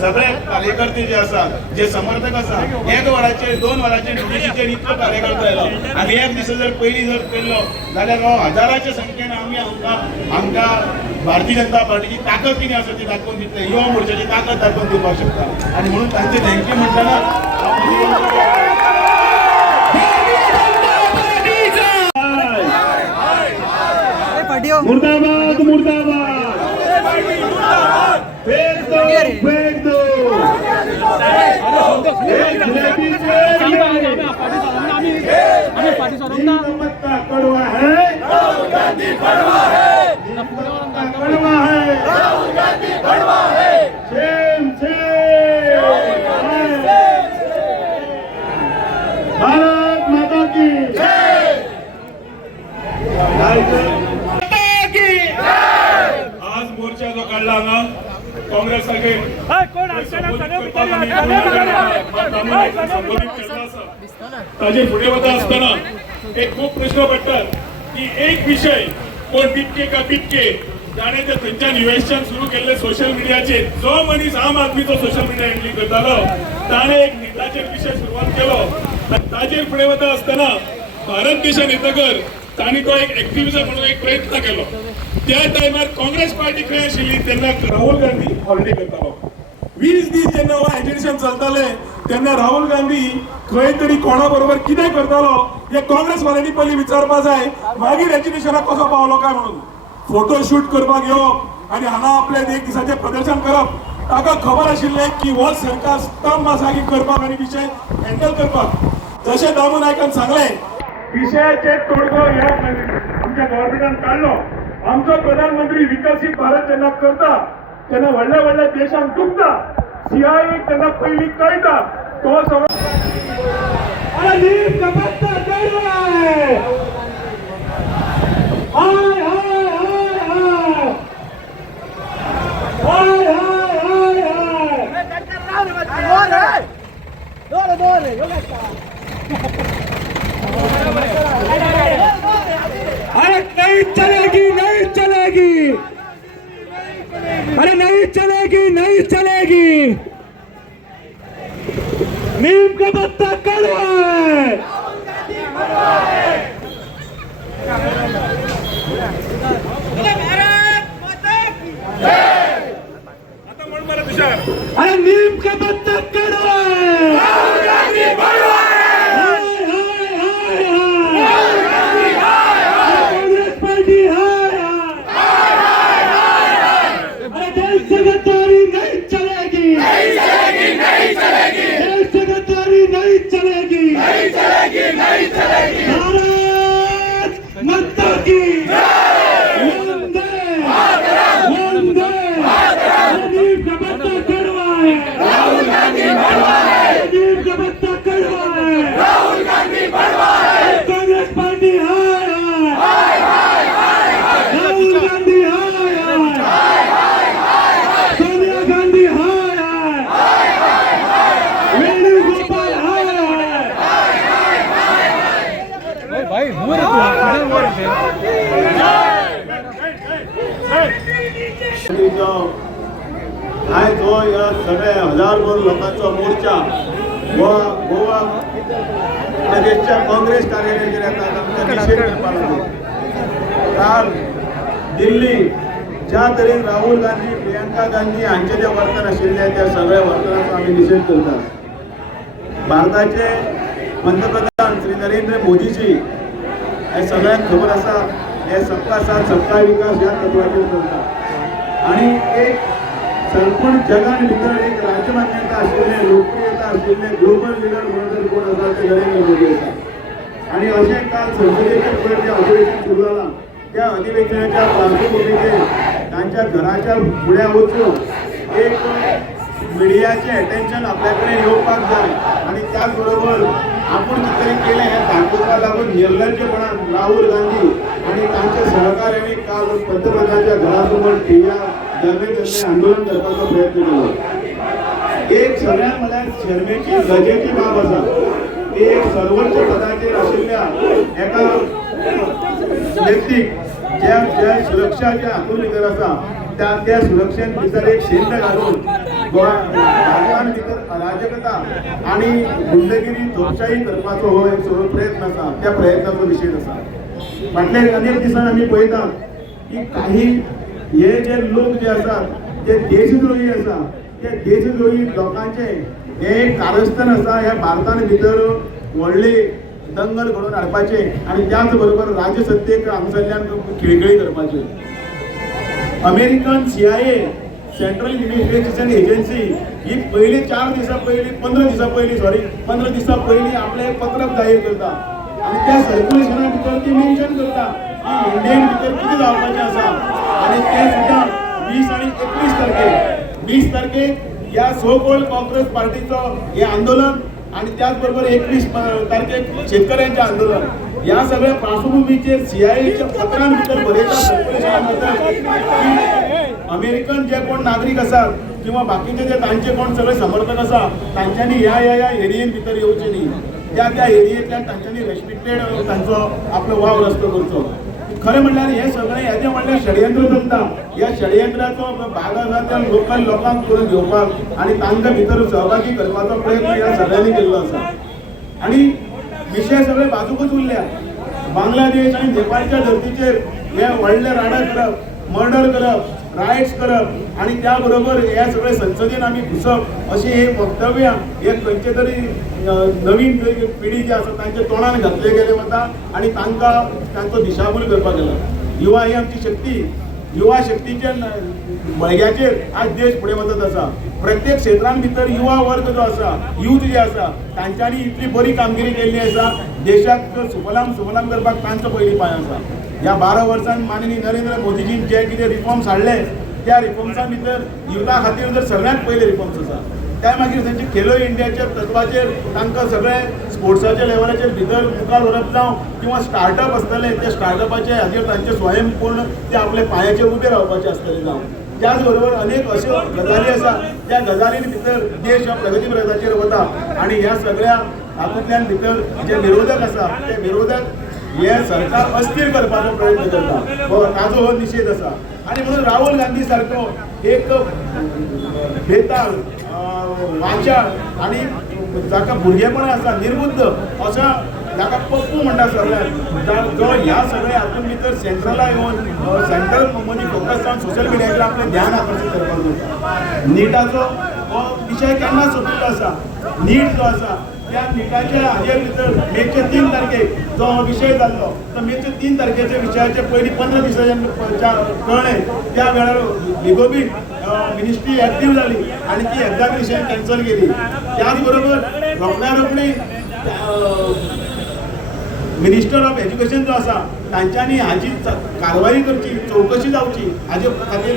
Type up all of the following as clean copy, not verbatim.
सगळे कार्यकर्ते जे असतात, जे समर्थक असतात, एक वराचे 2 वराचे नोटिशीचे इतको कार्यकर्ते आयलो आणि एक दिसा जर पयली जर केल्लो जाल्यार हजाराच्या संख्येन आमी आमकां भारतीय जनता पार्टीची ताकद कितें आसा ती दाखोवन दितले, युवा मोर्चाची ताकद दाखोवन दिवपाक शकता आणि म्हणून तांचे थँक्यू म्हणटना मुर्दाबाद मुर्दाबाद फेक दो कड़वा है राहुल गांधी कड़वा है राहुल गांधी कड़वा है सेम भारत माता की जय आज मोर्चा जो काढला ना काँग्रेस सारखे ताजे फुडे वता असताना एक खूप प्रश्न पडतात की एक विषय कोण टिपके का पिपके जाणे ते थंयच्यान इन्व्हेस्टन सुरू केले सोशल मीडियाचे जो मनीस आम आदमीचो सोशल मीडिया हँडलिंग करतालो ताणे एक नेताचेर विषय सुरुवात केलो ताजेर फुडे वता असताना भारत देशान येतकर ताणी तो एक ऍक्टिव्हिजम म्हणून एक प्रयत्न केलो त्या टायमार काँग्रेस पार्टी खंय आशिल्ली तेन्ना राहुल गांधी हॉलिडे करतालो 20 दीस जेन्ना हो एजिटेशन चलताले तेन्ना राहुल गांधी खंय तरी कोणा बरोबर कितें करतालो हे काँग्रेस वाल्यांनी पयलीं विचारपा जाय मागीर एजिटेशनाक कसो पावलो काय म्हणून फोटो शूट करपाक येवप आनी हांगा आपले एक दिसाचें प्रदर्शन करप ताका खबर आशिल्लें की हो सरकार स्तंभ आसा की करपाक आनी विशय हँडल करपाक जशें दामू नायकान सांगलें विषयाचे तोडगो ह्या आमच्या गव्हर्नमेंटान काढलो आमचो प्रधानमंत्री विकसित भारत जेन्ना करता तेन्ना व्हडल्या व्हडल्या देशांक डुबता सीआयए तेन्ना पयलीं कळटा तो सगळो अरे नहीं चलेगी नहीं चलेगी अरे नहीं चलेगी नहीं चलेगी नीम का पत्ता कड़वा है अरे नीम का पत्ता कड़वा आज जो या सगळ्या हजारभर लोकांचा मोर्चा गोवा प्रदेशच्या काँग्रेस कार्यालयाचेर येतात आमकां निशेध करपाक लागला काल दिल्ली ज्या तरेन राहुल गांधी प्रियंका गांधी हांचे जे वर्तन आशिल्ले त्या सगळ्या वर्तनाचो आमी निशेध करतात भारताचे पंतप्रधान श्री नरेंद्र मोदीजी हे सगळ्यांक खबर आसा हे सबका साथ सबका विकास ह्या तत्वाचेर चलता आणि एक संपूर्ण जगान भितर एक राजमान्यता आशिल्ले लोकप्रियता आशिल्ले ग्लोबल लिडर म्हणून जर कोण आसा ते नरेंद्र मोदी आसा आणि अशें काल संसदेचे पयर जे अधिवेशन सुरू जालां त्या अधिवेशनाच्या पार्श्वभूमीचेर तांच्या घराच्या फुड्या वचून एक मिडियाचें अटेन्शन आपल्या कडेन येवपाक जाय आणि त्याच बरोबर आपण कितें केलें हें दाखोवपाक लागून निर्लज्जपणान राहुल गांधी आणि तांच्या सहकार्यांनी काल पंतप्रधानाच्या घरासमोर ठिय्या धरणे आंदोलन करपाचो प्रयत्न केलो एक सगळ्यात म्हळ्यार शर्मेची लजेची बाब आसा ती एक सर्वोच्च पदाचेर आशिल्ल्या एका व्यक्तीक ज्या सुरक्षाच्या हातून भितर आसा त्या सुरक्षेन भितर एक शेंड घालून भारतान भितर अराजकता आणि गुंडगिरी तोपशाही करपाचो हो एक सगळो प्रयत्न आसा. त्या प्रयत्नाचो निषेध आसा. फाटले अनेक दिसान आमी पळयतात की काही हे जे लोक जे आसात ते देशद्रोही आसा. त्या देशद्रोही लोकांचे हे एक कारस्थान आसा ह्या भारतान भितर व्हडली दंगल घडोवन हाडपाचे आणि त्याच बरोबर राजसत्तेक हांगसरल्यान खिळखिळी करपाचे. American CIA central investigation agency ही पयली 4 दिसा पयली 15 दिसा पयली आपले एक पत्रक जाहीर करता आणि त्या सर्क्युलेशना भितर ती मेन्शन करता की इंडियेन भितर कितें जावपाचें आसा आणि ते सुद्धा 20 आणि 21 तारखेक या सो कॉल्ड काँग्रेस पार्टीचो हे आंदोलन आणि त्याचबरोबर 21 तारखेक शेतकऱ्यांचे आंदोलन या सगळ्या पार्श्वभूमीचेर CIAच्या पत्रान भितर बरयता सर्क्युलेशना भितर अमेरिकन जे कोण नागरिक आसात किंवा बाकीचे जे तांचे कोण सगळे समर्थक आसा तांच्यांनी ह्या एरियेन भितर येवचे न्ही. त्या एरियेंतल्यान तांच्यांनी रेस्ट्रिक्टेड तांचो आपलो वाव रस्तो करचो. खरें म्हणल्यार हे सगळें हेजें म्हणल्यार षडयंत्र चलता. ह्या षडयंत्राचो भाग आसा त्या लोकल लोकांक करून घेवपाक आनी तांकां भितर सहभागी करपाचो प्रयत्न ह्या सगळ्यांनी केल्लो आसा. आनी विशय सगळे बाजूकच उरल्या. बांगलादेश आनी नेपाळच्या धर्तीचेर हे व्हडले राडा करप, मर्डर करप, रायट्स करप आणि त्या बरोबर हे सगळे संसदेन आमी घुसप अशी हे वक्तव्यां हे खंयचे तरी नवीन पिढी जी आसा तांच्या तोंडान घातले गेले वता आणि तांचो दिशाभूल करपाक गेला. युवा ही आमची शक्ती. युवा शक्तीच्या बळग्याचेर आज देश फुडें वचत आसा. प्रत्येक क्षेत्रांत भितर युवा वर्ग जो आसा, यूथ जे आसा तांच्यांनी इतली बरी कामगिरी केल्ली आसा. देशाक सुफलाम करपाक तांचो पयली पांय आसा. ह्या 12 वर्सांत माननीय नरेंद्र मोदीजीन जे कितें रिफॉर्म्स हाडले त्या रिफॉर्म्सा भितर युथा खातीर जर सगळ्यांत पयले रिफॉर्म्स आसा. त्या मागीर तांचे खेलो इंडियाच्या तत्वाचेर तांकां सगळे स्पोर्ट्साच्या लेवलाचेर भितर मुखार व्हरप जावं किंवा स्टार्टअप आसतले त्या स्टार्टअपाचे हाजेर तांचे स्वयंपूर्ण ते आपल्या पांयाचेर उबे रावपाचे आसतले जावं. त्याच बरोबर अनेक अश्यो गजाली आसा ज्या गजालीं भितर देश ह्या प्रगती प्रथाचेर वता आणि ह्या सगळ्या हातूंतल्यान भितर जे विरोधक आसा ते विरोधक हे सरकार अस्थिर करपाचो प्रयत्न करता. ताजो हो निषेध आसा. आणि म्हणून राहुल गांधी सारको एक बेताळ वाचाळ आणि जाका भुरगेपण आसा निर्बुद्ध असा जाका पप्पू म्हणटा सगळ्यात जो ह्या सगळ्या हातून भितर सेंट्रला येवन सेंट्रल मदीं फोकस जावन सोशल मिडियाचेर आपलें ध्यान आकर्शीत करपाक जाता. नीटाचो हो विशय केन्ना सोंपिल्लो आसा. नीट जो आसा त्या निटाच्या हाजेर भितर मेचे 3 तारखेक जो विशय जाल्लो तो मेचे 3 तारखेच्या विशयाचे पयलीं 15 दिसांच्या कळ्ळें त्या वेळार बेगोबेग मिनिस्ट्री एक्टीव जाली आणि ती एग्जामिनेशन कॅन्सल केली. त्याच बरोबर रोखडी मिनिस्टर ऑफ एज्युकेशन जो आसा तांच्यांनी हाची कारवाई करची, चवकशी जावची हाजे खातीर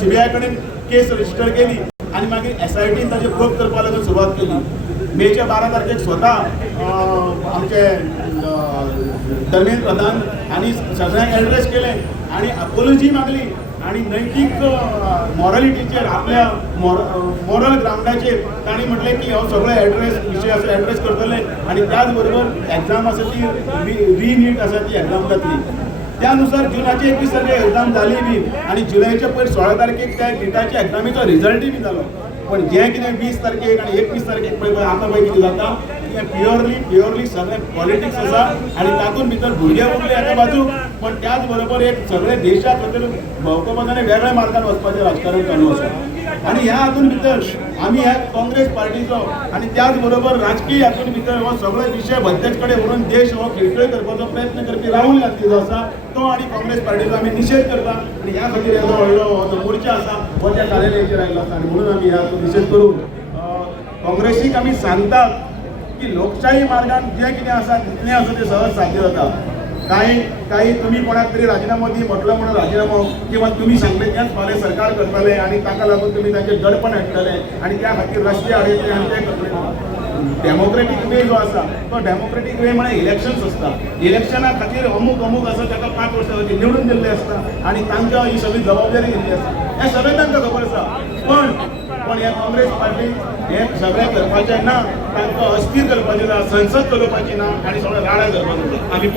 CBI कडेन केस रजिस्टर केली आणि मागीर SITन ताचे प्रोब करपाक लागून सुरवात केली. मेच्या 12 तारखेक स्वता आमचे धर्मेंद्र प्रधान आणि सगळ्यांक एड्रेस केले आणि अपोलॉजी मागली आणि नैतीक मॉरलिटीचेर आपल्या मॉरल ग्राउंडाचेर तांणी म्हटलें की हो सगळे विशय आसा एड्रेस करतले आणि त्याच बरोबर एग्जाम आसा ती रीनीट आसा ती एग्जाम जातली. त्यानुसार जुनाचे 21 तारखेक एग्जाम जाली बी आणि जुलयाच्या पयर 16 तारखेक त्या नीटाच्या एग्जामीचो रिजल्टूय बी जालो. पण जे कितें 20 तारखेक आणि 21 तारखेक पळय आतां पळय कितें जाता तें प्युअरली सगळें पॉलिटिक्स आसा आणि तातूंत भितर भुरगे उरले एका बाजूक पण त्याच बरोबर एक सगळे देशा खातीर भोवतोपणाने वेगळ्या मार्गान वचपाचें राजकारण चालू आसा. आणि ह्या हातून भितर आमी ह्या काँग्रेस पार्टीचो आणि त्याच बरोबर राजकीय हातून भितर हो सगळे विशय बद्देच कडेन व्हरून देश हो खिळखिळ करपाचो प्रयत्न करपी राहुल गांधी जो आसा तो आणि काँग्रेस पार्टीचो आमी निशेध करता आणि ह्या खातीर हेजो व्हडलो हो मोर्चा आसा हो त्या कार्यालयाचेर आयिल्लो आसा आणि म्हणून आमी ह्या निशेध करून काँग्रेसीक आमी सांगतात की लोकशाही मार्गान जे कितें आसा तितलें आसा तें सहज साध्य जाता. काही तुम्ही कोणाक तरी राजीनामो दी म्हटलं म्हणून राजीनामो किंवा तुम्ही सांगले तेच फाल्यां सरकार करतले आणि ताका लागून तुम्ही तांचे दडपण हाडटले आणि त्या खातीर रस्ते हाडयतले आनी ते करतले. डेमोक्रेटीक वे जो आसा तो डेमोक्रेटीक वे म्हळ्यार इलेक्शन्स आसता. इलेक्शना खातीर अमूक आसा ताका 5 वर्सां खातीर निवडून दिल्ले आसता आणि तांकां ही सगळी जबाबदारी दिल्ली आसता. हें सगळें तांकां खबर आसा. पण ह्या काँग्रेस पार्टीक हें सगळें करपाचें ना. तांकां अस्थिर करपाचें ना, संसद चलोवपाची ना आणि सगळें राडा करपाचें आमी